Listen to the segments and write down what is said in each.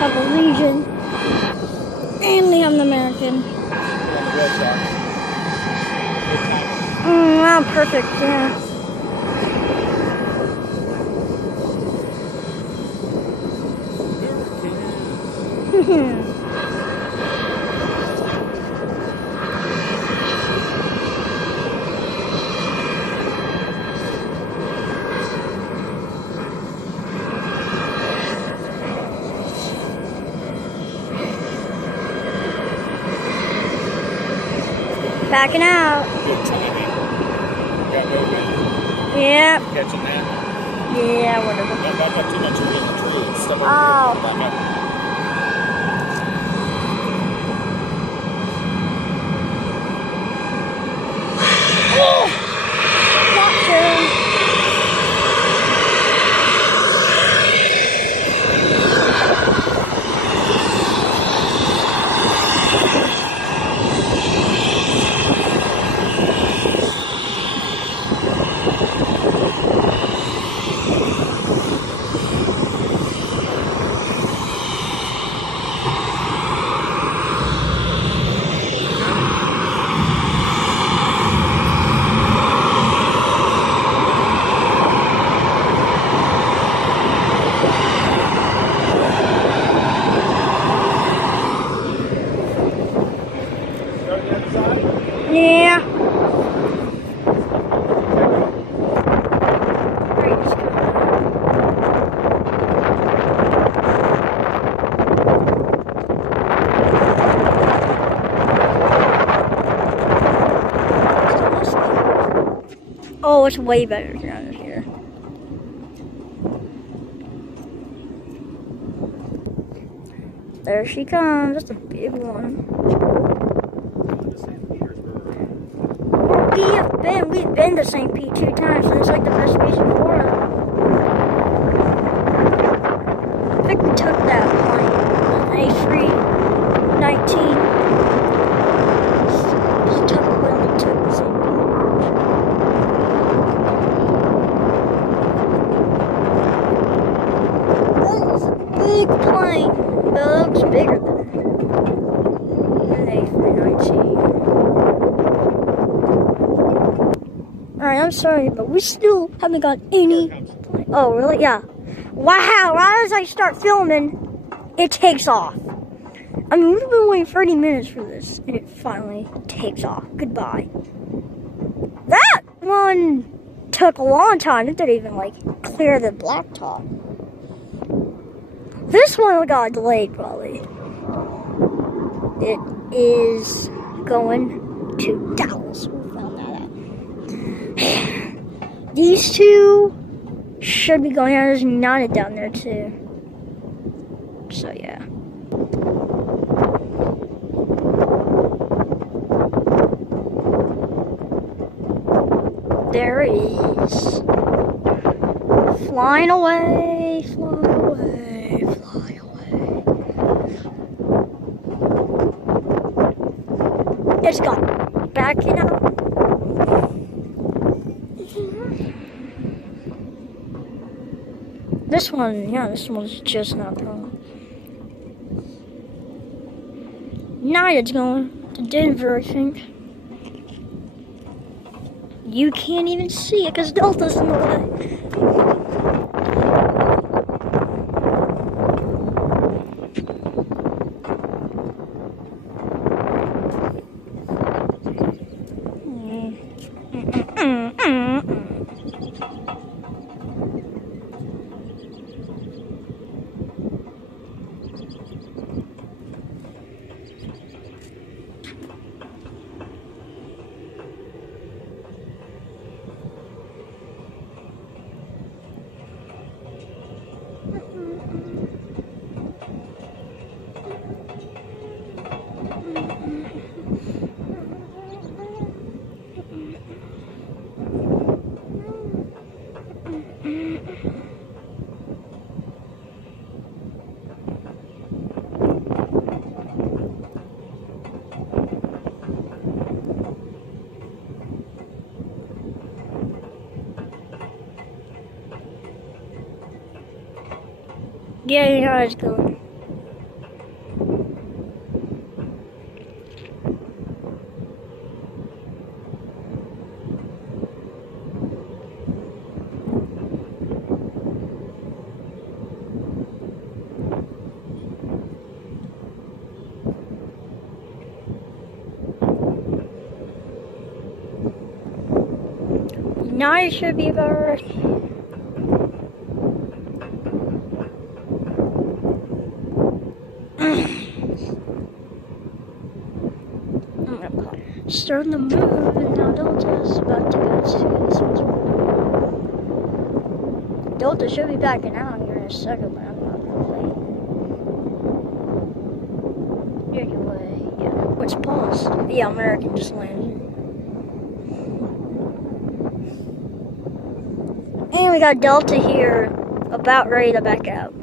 have a Legion. And we have an American. Wow, perfect, yeah. Backing out. Good timing. Got movement. Yep. Catching that. Yeah, whatever. Don't back up too much in the tree. Step up. Oh. Back up. Oh! Not sure. Yeah. Oh, it's way better down here. There she comes. That's a big one. We've been to St. Pete 2 times, and it's like the best beach in the world. I think we took that plane, an A319. Just took it when we took St. Pete. That is a big plane, but it looks bigger than an A319. Alright, I'm sorry, but we still haven't got any. Oh, really? Yeah. Wow, right as I start filming, it takes off. I mean, we've been waiting 30 minutes for this, and it finally takes off. Goodbye. That one took a long time. It didn't even, like, clear the blacktop. This one got delayed, probably. It is going to Dallas. These two should be going out. There's United down there too. So yeah. There it is. Flying away, fly away, fly away. It's gone. Backing up. This one, yeah, this one's just not going. United's going to Denver, I think. You can't even see it because Delta's in the way. Yeah, you know how it's going. United should be about right. Starting to move, and now Delta's about to go to this one's. Delta should be backing out here in a second, but I'm not gonna play. Anyway, yeah. What's paused? Yeah, American just landed. And we got Delta here, about ready to back out.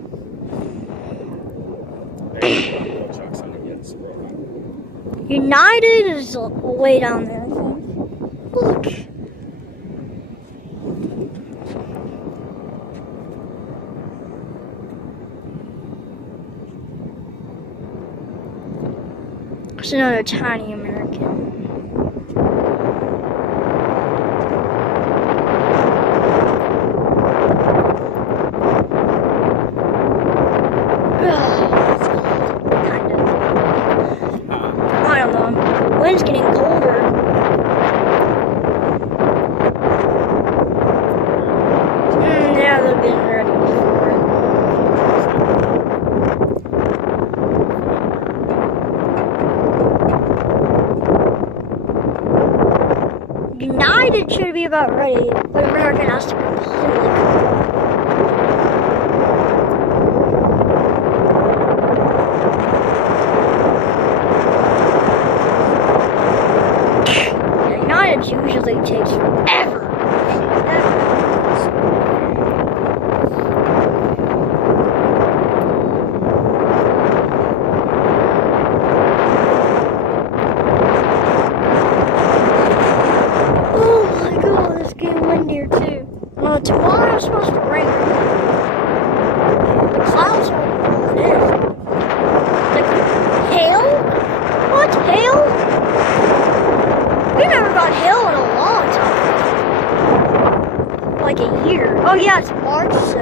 United is way down there, I think. Look. It's another tiny American. Wind's getting colder. Yeah, they're getting ready for it. United should be about ready, but American has to completely. Usually takes forever. Oh my god, it's getting windier too. Tomorrow's supposed to rain. The clouds are rolling in. Like hail? What hail? We never got hail in a long time. Like a year. Oh yeah, it's March, so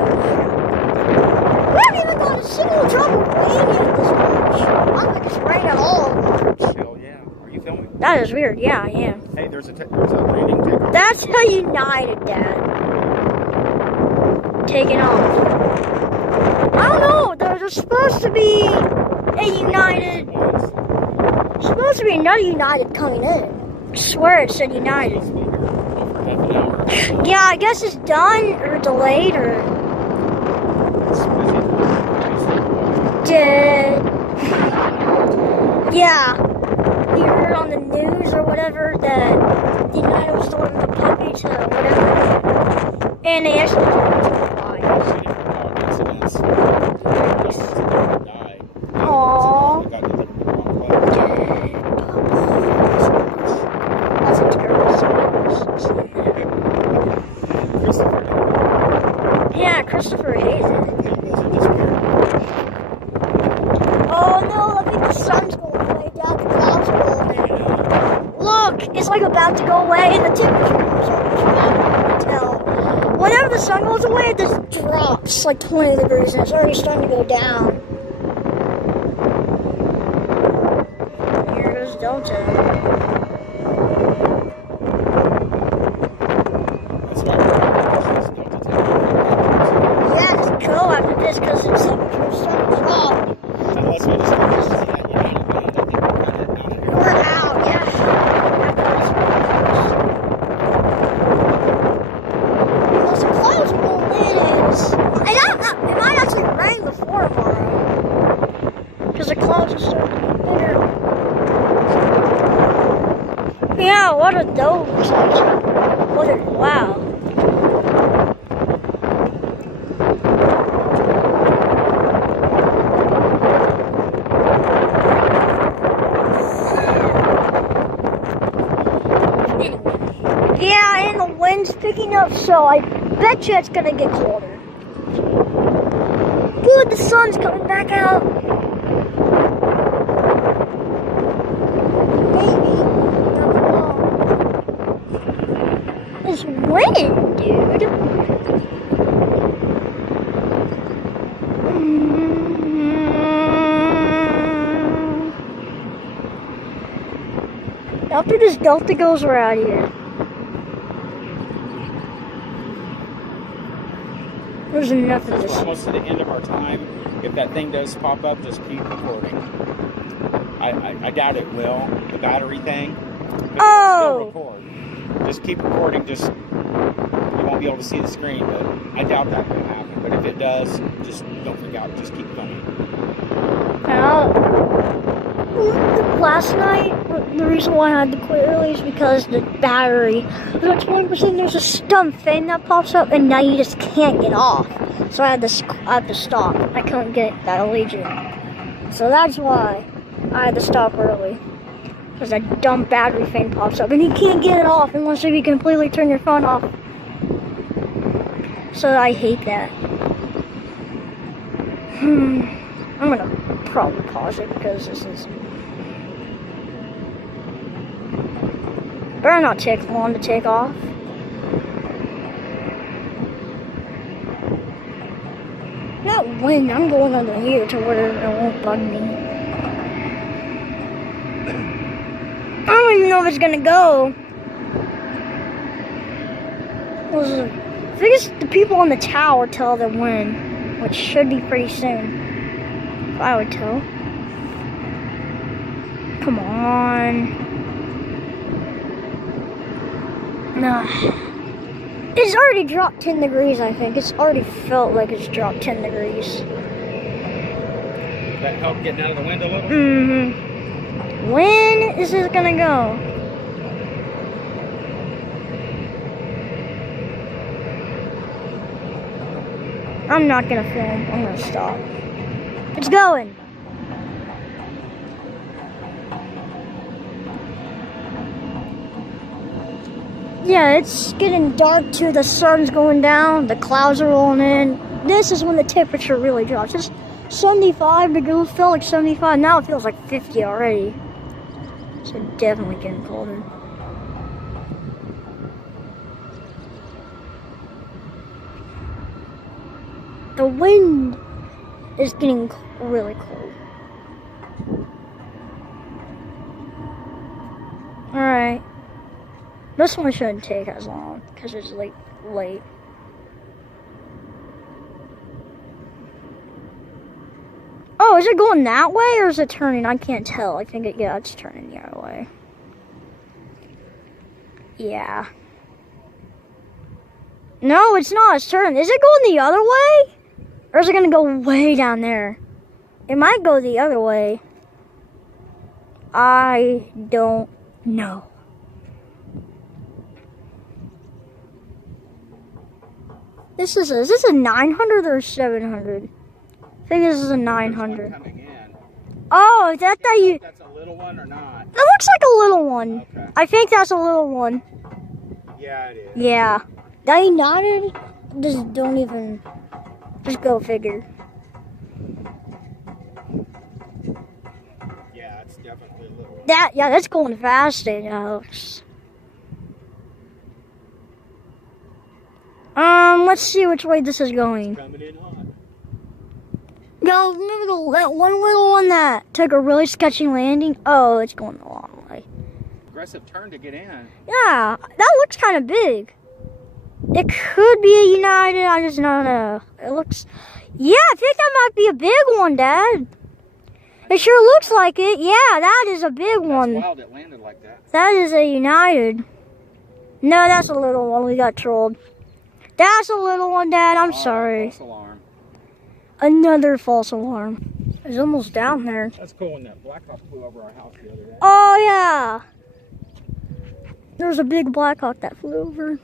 we haven't even got a single drop of rain yet this March. I don't think it's rain at all in March. Hell yeah. Are you filming? That is weird, yeah, I am. Hey, there's a landing takeoff. That's how United, Dad. Taking off. I don't know, there's supposed to be a United. There's supposed to be another United coming in. I swear it said United. Yeah, I guess it's done or delayed or dead. Yeah, you heard on the news or whatever that United was delivering the puppy to whatever, and they actually Aww. Yeah, Christopher hates it. Oh no, look at the sun's going away, Dad. The clouds are rolling in. Look, it's like about to go away, and the temperature goes up. Whenever the sun goes away, it just drops like 20 degrees, and it's already starting to go down. Here goes Delta. Go after this because it's starting to drop. We're out, yeah. Because the clouds will it might actually rain before tomorrow. Because the clouds are starting to get bigger. Yeah, what are those actually? Wow. Yeah, and the wind's picking up, so I bet you it's gonna get colder. Good, the sun's coming back out. Maybe. Never know. It's wind, dude. After this Delta goes, we're out of here. There's enough of We're this. almost to the end of our time. If that thing does pop up, just keep recording. I doubt it will, the battery thing. But Oh! it'll still record. Just keep recording, just you won't be able to see the screen, but I doubt that will happen. But if it does, just don't freak out, just keep going. Last night, the reason why I had to quit early is because the battery was at 20%. There's a stump thing that pops up, and now you just can't get off. So I had to stop. I couldn't get that Allegiant. So that's why I had to stop early. Because that dumb battery thing pops up, and you can't get it off unless you completely turn your phone off. So I hate that. I'm gonna probably pause it because this is... Better not take long to take off. Not wind, I'm going under here to where it won't bug me. I don't even know if it's gonna go. I think it's the people on the tower tell them when, which should be pretty soon. If I would tell. Come on. Nah. It's already dropped 10 degrees, I think. It's already felt like it's dropped 10 degrees. That help getting out of the wind a little? Mm-hmm. When is this gonna go? I'm not gonna film. I'm gonna stop. It's going. Yeah, it's getting dark too. The sun's going down. The clouds are rolling in. This is when the temperature really drops. It's 75 degrees. It felt like 75. Now it feels like 50 already. So definitely getting colder. The wind is getting really cold. Alright. This one shouldn't take as long because it's late. Oh, is it going that way or is it turning? I can't tell. I think it's turning the other way. Yeah. No, it's not. It's turning. Is it going the other way? Or is it going to go way down there? It might go the other way. I don't know. Is this a 900 or 700? I think this is a 900. Oh, is that you? That's a little one or not? That looks like a little one. Okay. I think that's a little one. Yeah, it is. Yeah. That United, just don't even, just go figure. Yeah, it's definitely a little one. That's going fast, Alex. Let's see which way this is going. Coming in hot. Yo, remember that one little one that took a really sketchy landing? Oh, it's going the wrong way. Aggressive turn to get in. Yeah, that looks kind of big. It could be a United, I just don't know. It looks... Yeah, I think that might be a big one, Dad. It sure looks like it. Yeah, that is a big one. That's wild it landed like that. That is a United. No, that's a little one. We got trolled. That's a little one, Dad. I'm sorry. False alarm. Another false alarm. It's almost down there. That's cool when that Blackhawk flew over our house the other day. Oh, yeah. There was a big Blackhawk that flew over.